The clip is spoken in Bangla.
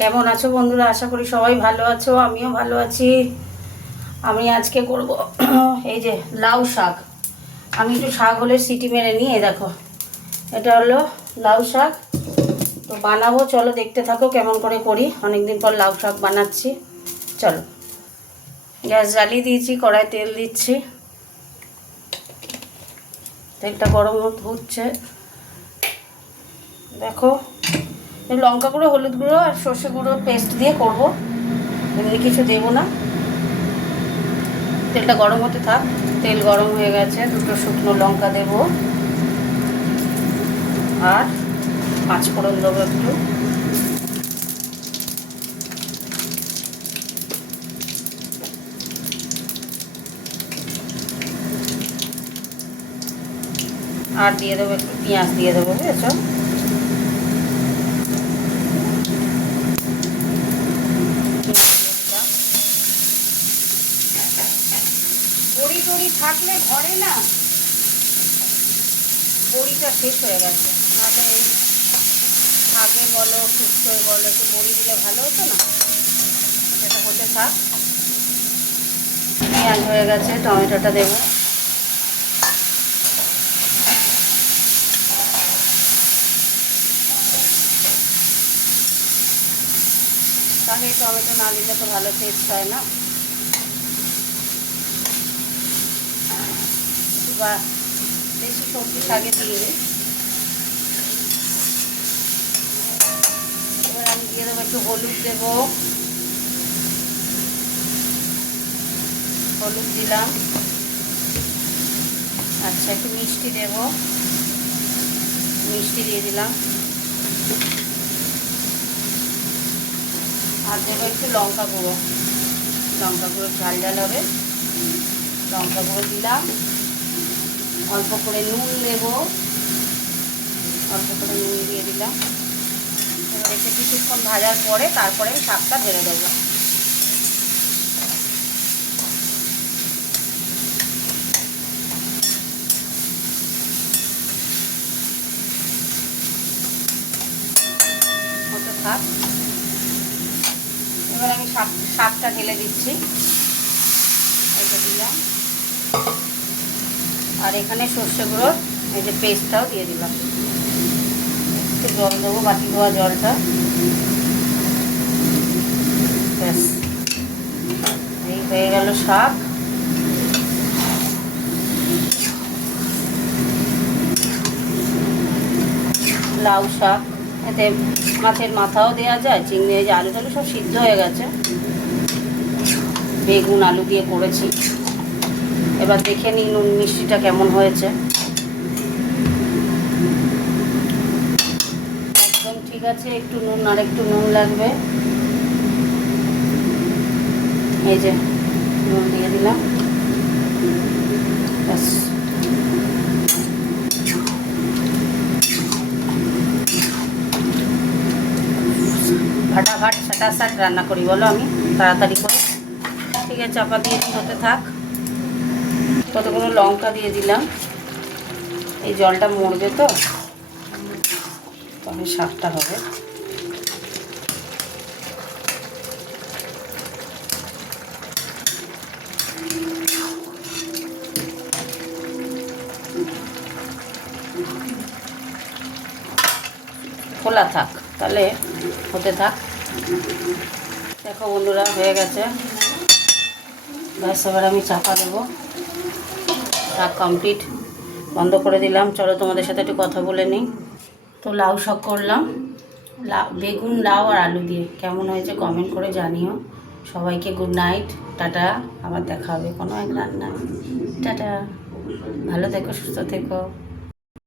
কেমন আছো বন্ধুরা? আশা করি সবাই ভালো আছো, আমিও ভালো আছি। আমি আজকে করব এই যে লাউ শাক। আমি একটু শাক হলে সিটি মেরে নিয়ে দেখো, এটা হলো লাউ শাক। তো বানাবো, চলো দেখতে থাকো কেমন করে করি। অনেকদিন পর লাউ শাক বানাচ্ছি। চলো, গ্যাস জ্বালিয়ে দিয়েছি, কড়াই তেল দিচ্ছি। তেলটা গরম হচ্ছে, দেখো লঙ্কা গুঁড়ো, হলুদ গুঁড়ো আর সর্ষে গুঁড়ো পেস্ট দিয়ে করব, এমনি কিছু দেবো না। তেলটা গরম হতে থাক। তেল গরম হয়ে গেছে, দুটো শুকনো লঙ্কা দেব আর 5 ফোড়ন দেবো একটু। আর দিয়ে দেবো একটু পেঁয়াজ দিয়ে দেবো, বুঝেছো? বড়ি টড়ি থাকলে ঘরে না, বড়িটা শেষ হয়ে গেছে, নাহলে এই শাকে বলো শুক্তোয় বলো একটু বড়ি দিলে ভালো হতো না। সেটা হতে থাক। পেঁয়াজ হয়ে গেছে, টমেটোটা দেবো। তাহলে টমেটো না দিলে তো ভালো টেস্ট হয় না। বা বেশি সবজি শাকে দিয়ে এবার আমি দিয়ে দেবো একটু হলুদ দেবো। হলুদ দিলাম। আচ্ছা, একটু মিষ্টি দেব, মিষ্টি দিয়ে দিলাম। আর দেবো একটু লঙ্কা গুঁড়ো, লঙ্কা গুঁড়ো ঝাল ঝাল হবে। লঙ্কা গুঁড়ো দিলাম। অল্প করে নুন দেব, অল্প করে নুন দিয়ে দিলাম। এবার এসে কিছুক্ষণ ভাজার পরে তারপরে শাকটা ঢেলে দেবো। হতে থাক। এবার আমি শাকটা ঢেলে দিচ্ছি, এটা দিলাম। আর এখানে সর্ষে গুঁড়োর এই যে পেস্টটাও দিয়ে দিলাম। একটু জল দেবো, বাটি ধোয়া জলটা। ব্যাস, এই হয়ে গেল শাক। লাউ শাক, এতে মাছের মাথাও দেওয়া যায়, চিংড়ি, এই যে আলু টালু সব সিদ্ধ হয়ে গেছে। বেগুন আলু দিয়ে করেছি। এবার দেখে নিই নুন মিষ্টিটা কেমন হয়েছে। একদম ঠিক আছে, একটু নুন আর একটু নুন লাগবে। এই যে নুন দিয়ে দিলাম। ব্যাস, ফাটাফাট সাটাসাট রান্না করি বলো, আমি তাড়াতাড়ি করে। ঠিক আছে, চাপা দিয়েছি, হতে থাক। কতগুলো লঙ্কা দিয়ে দিলাম, এই জলটা মরবে তো, তবে শাকটা হবে। খোলা থাক, তাহলে হতে থাক। দেখো বন্ধুরা, হয়ে গেছে। ব্যাস, এবার আমি চাপা দেবো। শাক কমপ্লিট, বন্ধ করে দিলাম। চলো তোমাদের সাথে একটু কথা বলে নিই। তো লাউ শাক করলাম, বেগুন, লাউ আর আলু দিয়ে। কেমন হয়েছে কমেন্ট করে জানিও। সবাইকে গুড নাইট, টাটা। আবার দেখা হবে কোনো এক রান্নায়। টাটা, ভালো থেকো, সুস্থ থেকো।